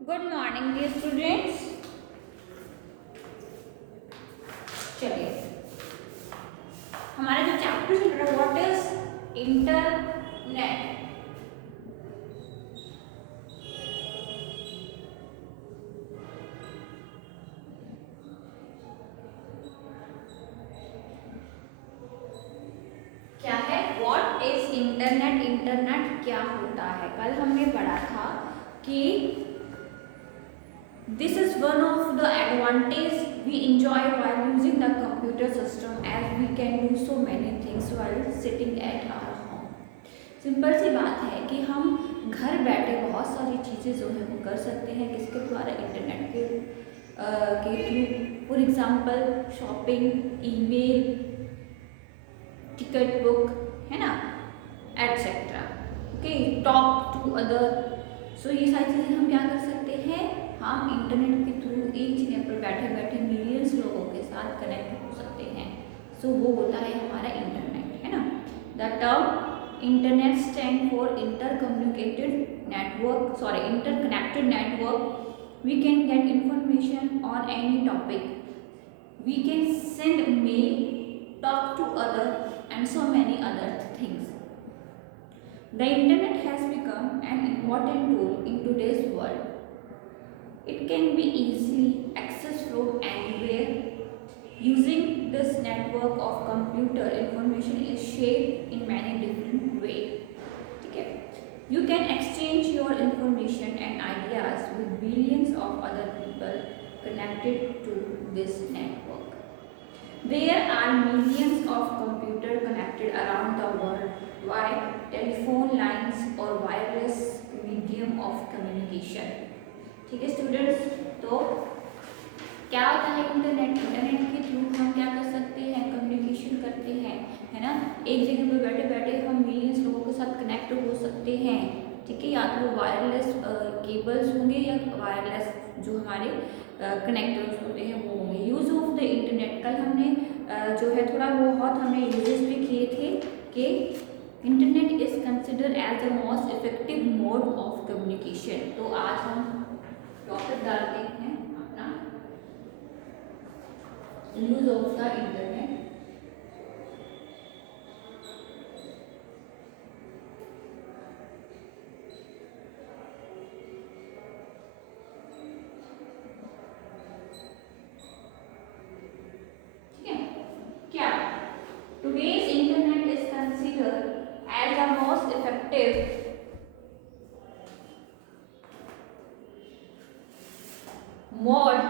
Good morning dear students. चलिए हमारा जो चैप्टर चल रहा है व्हाट इज इंटरनेट। क्या है व्हाट इज इंटरनेट? इंटरनेट क्या होता है? कल हमने पढ़ा था कि this is one of the advantage we enjoy while using the computer system as we can do so many things while sitting at our home। Simple सी बात है कि हम घर बैठे बहुत सारी चीज़ें जो है वो कर सकते हैं किसके द्वारा? इंटरनेट के through. For example shopping, email, ticket book, है ना, etcetera. Okay, talk to other. So ये सारी चीज़ें हम क्या कर सकते हैं? हम इंटरनेट के थ्रू एक जगह पर बैठे बैठे मिलियंस लोगों के साथ कनेक्ट हो सकते हैं। सो वो होता है हमारा इंटरनेट, है ना। The term internet stand for interconnected network. We can get information on any topic, we can send mail, talk to other and so many other things. The internet has become an important tool in today's world. It can be easily accessed from anywhere. Using this network of computer, information is shared in many different ways. Okay? You can exchange your information and ideas with billions of other people connected to this network. There are millions of computers connected around the world via telephone lines or wireless medium of communication। ठीक है स्टूडेंट्स, तो क्या होता है internet? Internet के थ्रू हम क्या कर सकते हैं? कम्युनिकेशन करते हैं, है ना। एक जगह पर बैठे बैठे हम मिलियंस लोगों के साथ कनेक्ट हो सकते हैं। ठीक है, या तो वायरलेस केबल्स होंगे या वायरलेस जो हमारे कनेक्टर्स होते हैं वो होंगे। यूज़ ऑफ द इंटरनेट, कल हमने जो है थोड़ा बहुत हमने यूजेस भी किए थे कि internet is consider as the most effective mode of communication. तो आज हम टॉपिक डालते हैं अपना use of the internet. Today's internet is considered as the most effective mode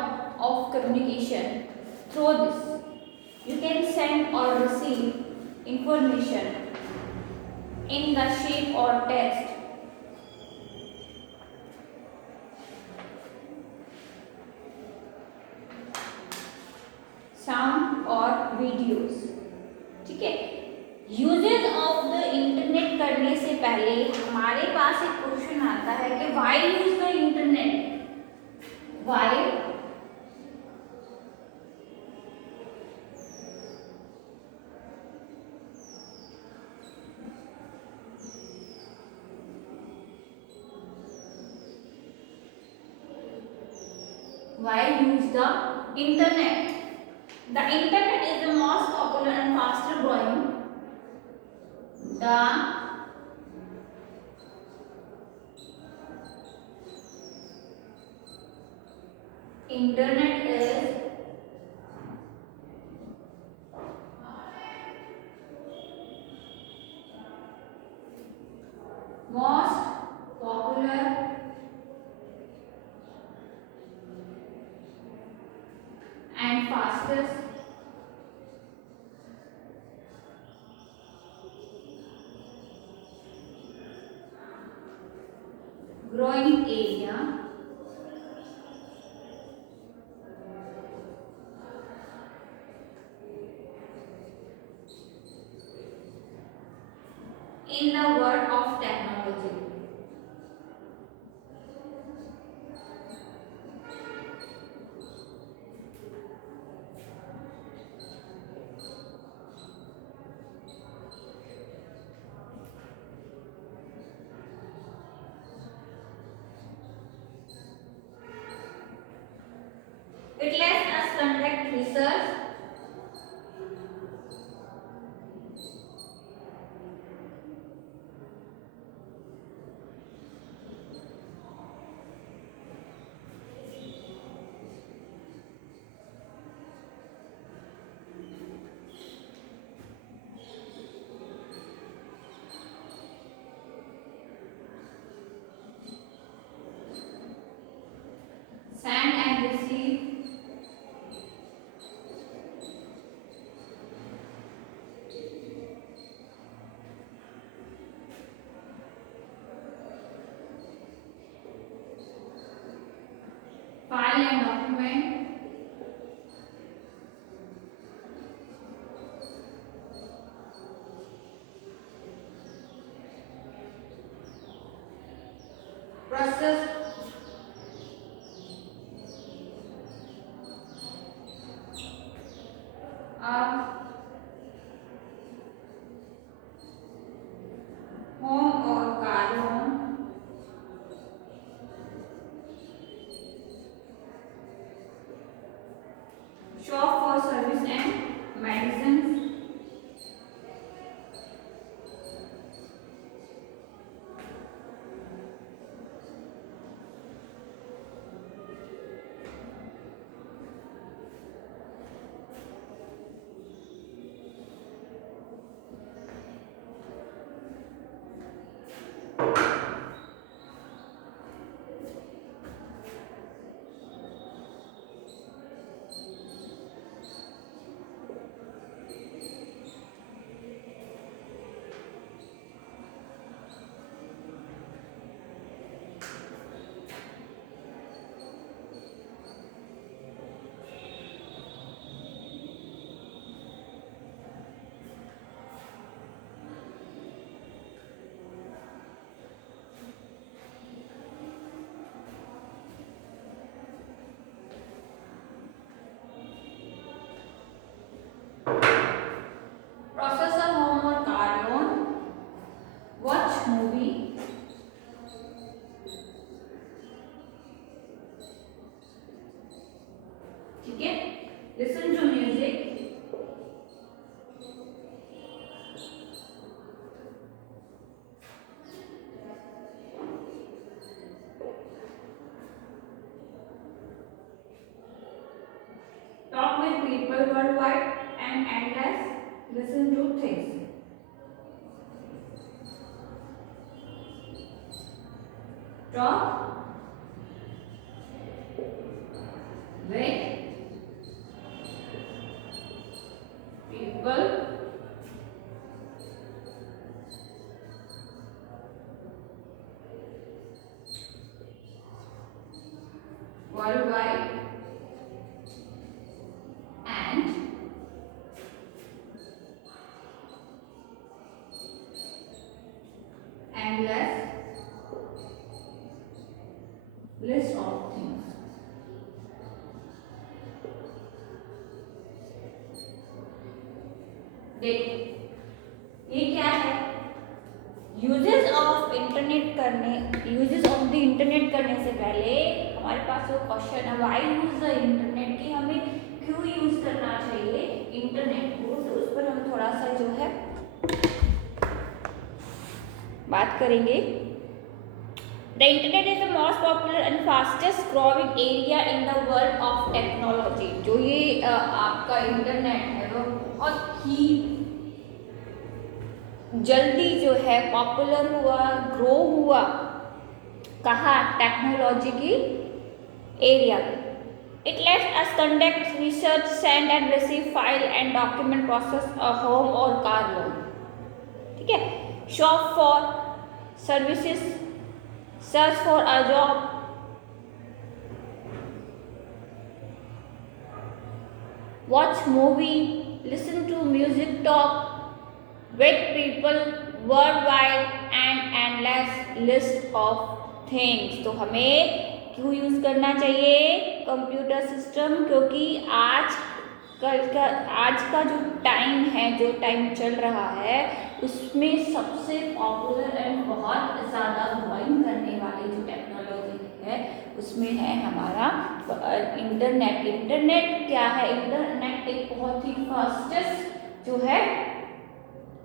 of communication. Through this, you can send or receive information in the shape or text, sound or videos। ठीक है, usage of the internet करने से पहले हमारे पास एक क्वेश्चन आता है कि why use the internet? Why use the internet? The internet is the most popular and faster growing. The internet is most popular and fastest growing area in the world of technology। It lets us conduct research, send and receive, file and document, process, a home or car loan, shop for service and medicines, process a home or car loan, watch movie, ठीक है, listen to music, talk with people worldwide and endless, listen to things, talk with people worldwide and endless list of things. देख ये क्या है, uses of internet करने से पहले हमारे पास वो क्वेश्चन है व्हाई यूज द इंटरनेट, कि हमें क्यों यूज करना चाहिए इंटरनेट को, तो उस पर हम थोड़ा सा जो है बात करेंगे। The internet is the most popular and fastest growing area in the world of technology. जो ये आपका इंटरनेट है वो बहुत ही जल्दी जो है पॉपुलर हुआ, ग्रो हुआ, कहाँ, टेक्नोलॉजी की एरिया में। It let's us conduct research, send and receive file and document, process a home और कार लोन, ठीक है, shop for services, search for a job, watch movie, listen to music, talk with people worldwide and endless list of things। तो हमें क्यों यूज करना चाहिए computer system, क्योंकि आज का जो टाइम है, जो टाइम चल रहा है, उसमें सबसे पॉपुलर एंड बहुत ज़्यादा ग्रोइंग करने वाली जो टेक्नोलॉजी है उसमें है हमारा इंटरनेट। इंटरनेट क्या है? इंटरनेट एक बहुत ही फास्टेस्ट जो है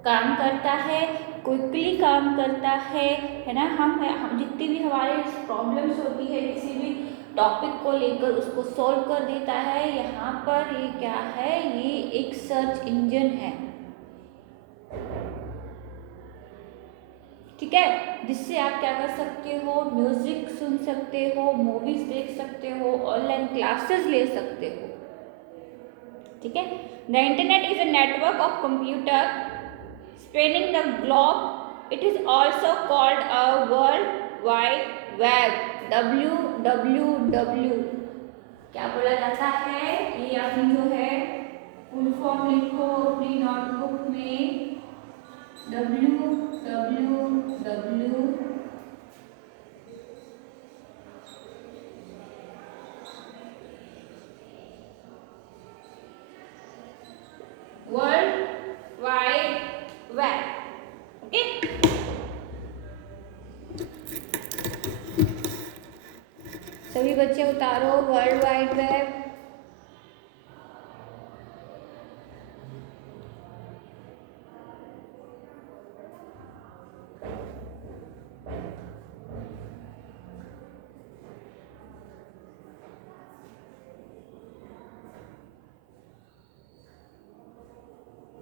काम करता है, क्विकली काम करता है ना। हम जितनी भी हमारे प्रॉब्लम्स होती है किसी भी टॉपिक को लेकर उसको सॉल्व कर देता है। यहाँ पर ये क्या है? ये एक सर्च इंजन है, ठीक है, जिससे आप क्या कर सकते हो? म्यूजिक सुन सकते हो, मूवीज देख सकते हो, ऑनलाइन क्लासेस ले सकते हो, ठीक है। The internet is a network of computer spanning the globe. It is also called a world wide web, WWW। क्या बोला जाता है? ये आपने जो है फुल फॉर्म लिखो अपनी नोटबुक में, WWW world wide web, okay. सभी बच्चे उतारो world wide web.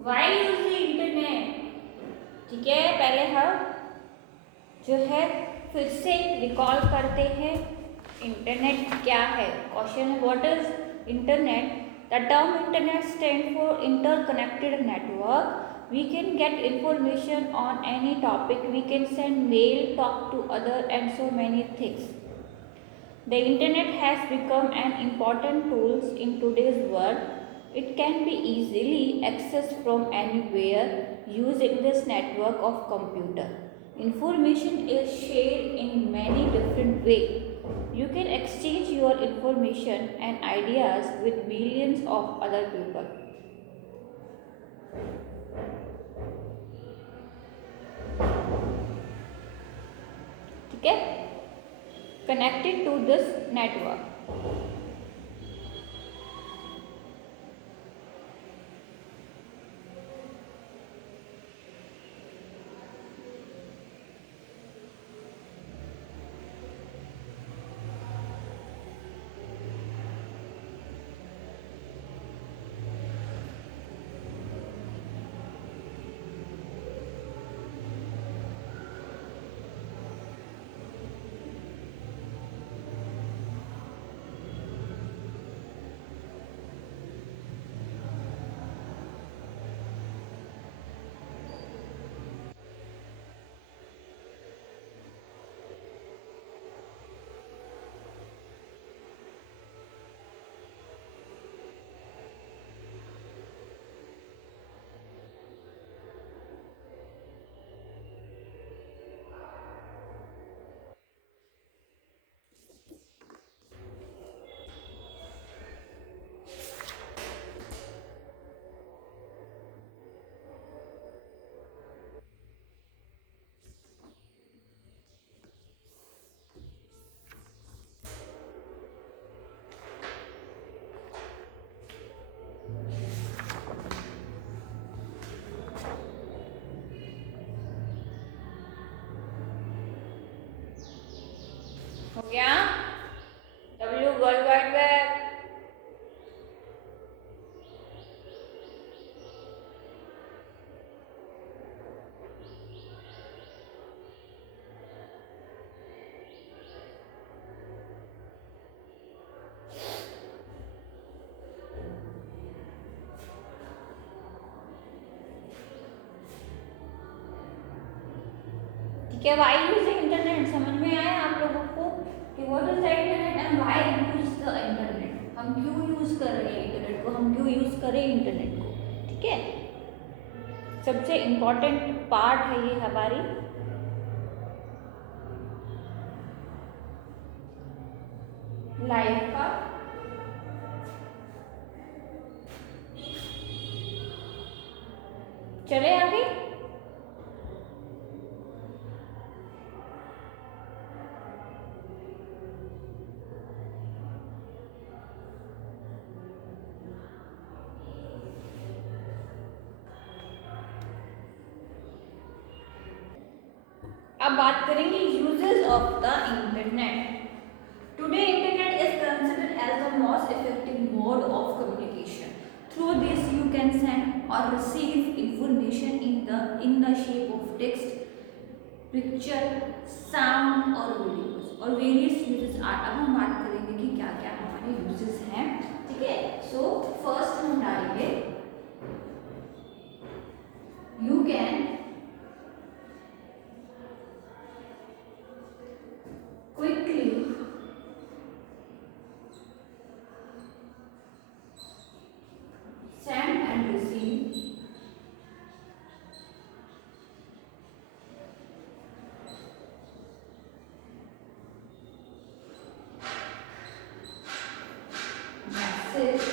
Why use the internet, ठीक है। पहले हम जो है फिर से रिकॉल करते हैं इंटरनेट क्या है। क्वेश्चन है what is internet? The term internet stand for interconnected network. We can get information on any topic, we can send mail, talk to other and so many things. The internet has become an important tool in today's world. It can be easily accessed from anywhere using this network of computer. Information is shared in many different ways. You can exchange your information and ideas with millions of other people. ठीक है, connected to this network. हो गया? W world wide web. ठीक है, Y use the internet समझ में आया आप लोगों को कि what is the internet and why use the internet. हम क्यों यूज कर रहे हैं इंटरनेट को, हम क्यों यूज करें इंटरनेट को, ठीक है। सबसे इम्पोर्टेंट पार्ट है ये हमारी लाइफ का। चले आगे। बात करेंगे uses of the internet. Today internet is considered as the most effective mode of communication. Through this you can send और receive information in the shape of text, picture, sound और वीडियोस और वेरियस यूजेस आर। अब हम बात करेंगे कि क्या क्या हमारे यूजेस हैं, ठीक है। सो फर्स्ट हम डालेंगे you can quickly send and receive message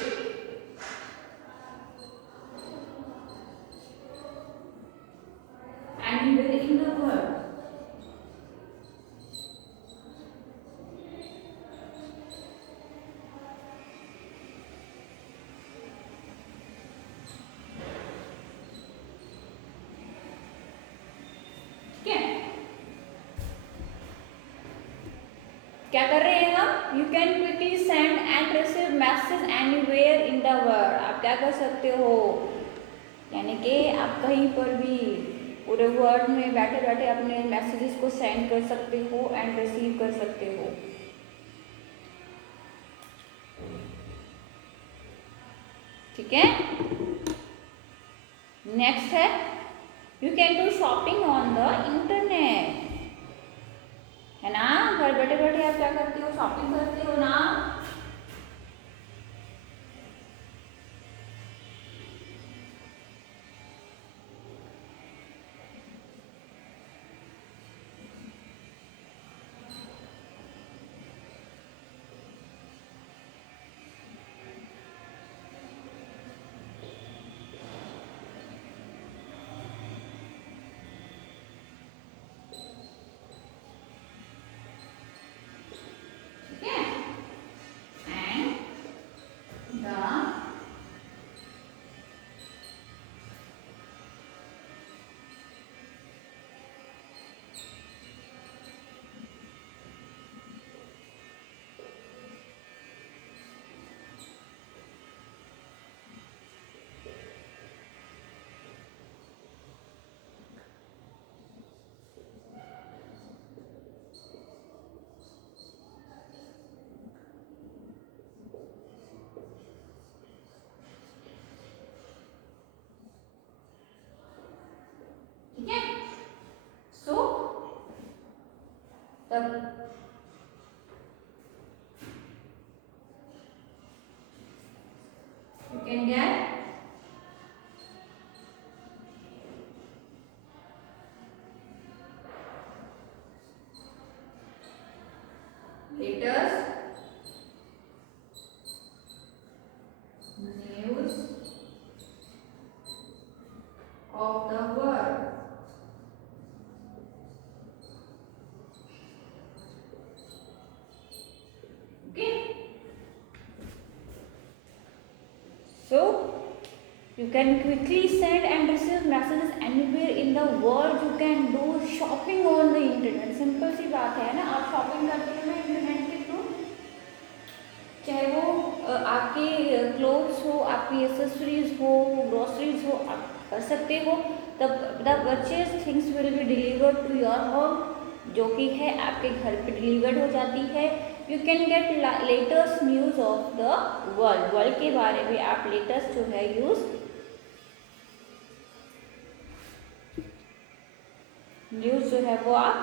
anywhere in the world। ठीक है, क्या कर रहे हैं हम? You can quickly send and receive message anywhere in the world. आप क्या कर सकते हो, यानी कि आप कहीं पर भी पूरे वर्ल्ड में बैठे बैठे अपने मैसेजेस को सेंड कर सकते हो एंड रिसीव कर सकते हो। ठीक है, नेक्स्ट है you can do shopping on the internet, है ना। घर बैठे बैठे आप क्या करते हो, शॉपिंग करते हो ना। ठीक है, सो तब you can get letters, news of the world। Okay, so you can quickly send and receive messages anywhere in the world। You can do shopping on the internet। Simple सी बात है ना, आप शॉपिंग करते हो ना इंटरनेट के थ्रू, चाहे वो आपके क्लोथ्स हो, आपकी एसेसरीज हो, ग्रोसरीज हो, आप कर सकते हो। The purchase things will be delivered to your home, जो कि है आपके घर पे डिलीवर्ड हो जाती है। You can get latest news of the world, world के बारे में आप लेटेस्ट जो है न्यूज़ जो है वो आप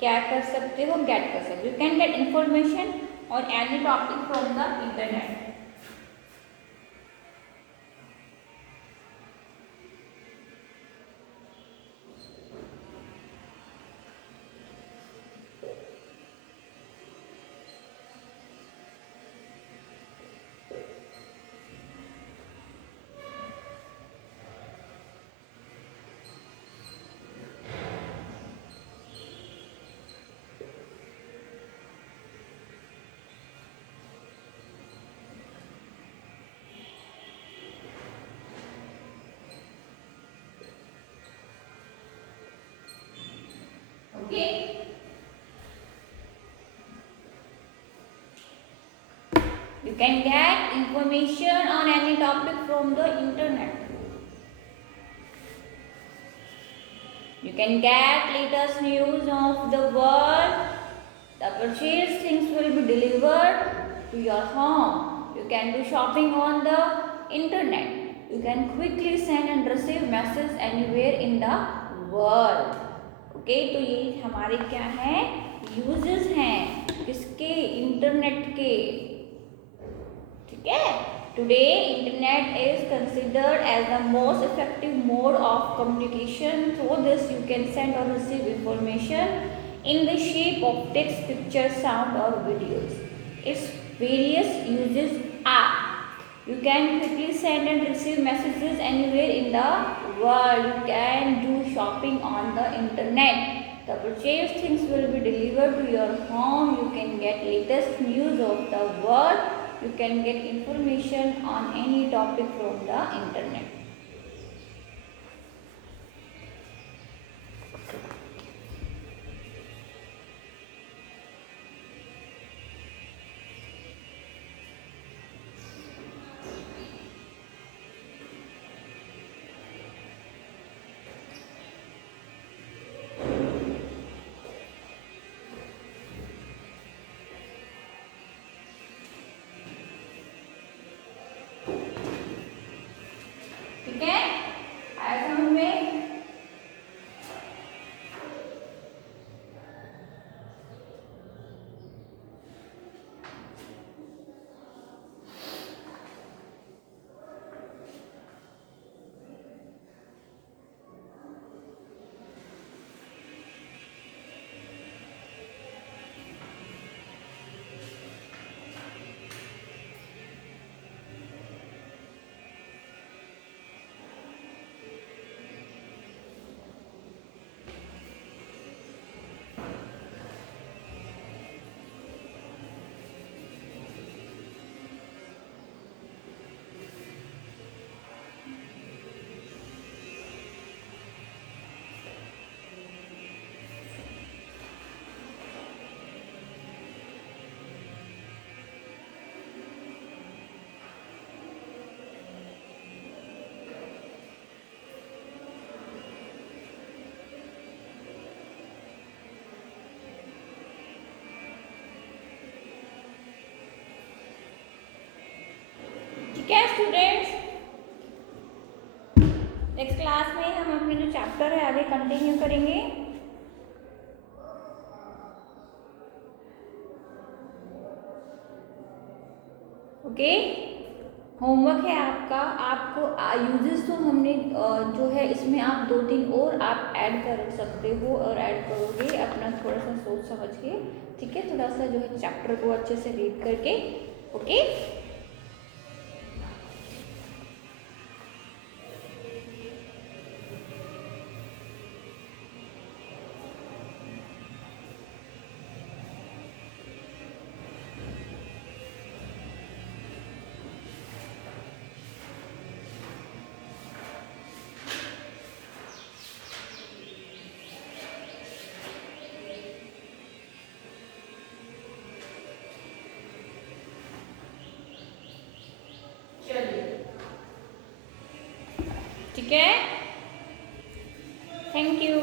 क्या कर सकते हो, गेट कर सकते हो। You can get information on any topic from the internet। You can get information on any topic from the internet. You can get latest news of the world. The purchased things will be delivered to your home. You can do shopping on the internet. You can quickly send and receive messages anywhere in the world. Okay, तो ये हमारे क्या है, यूजेस हैं किसके, इंटरनेट के. ठीक है. Today internet is considered as the most effective mode of communication. Through this you can send और receive information in the shape of text, picture, sound or videos. Its various uses are: you can quickly send and receive messages anywhere in the world. You can do shopping on the internet. The purchased things will be delivered to your home. You can get latest news of the world. You can get information on any topic from the internet. ठीक है, आया समझ में. ठीक है students, next class में हम अपने जो चैप्टर है आगे कंटिन्यू करेंगे. ओके, होमवर्क है आपका. आपको यूजेस तो हमने जो है इसमें आप 2-3 और आप ऐड कर सकते हो और ऐड करोगे अपना थोड़ा सा सोच समझ के. ठीक है, थोड़ा सा जो है चैप्टर को अच्छे से रीड करके. ओके, ठीक है, थैंक यू.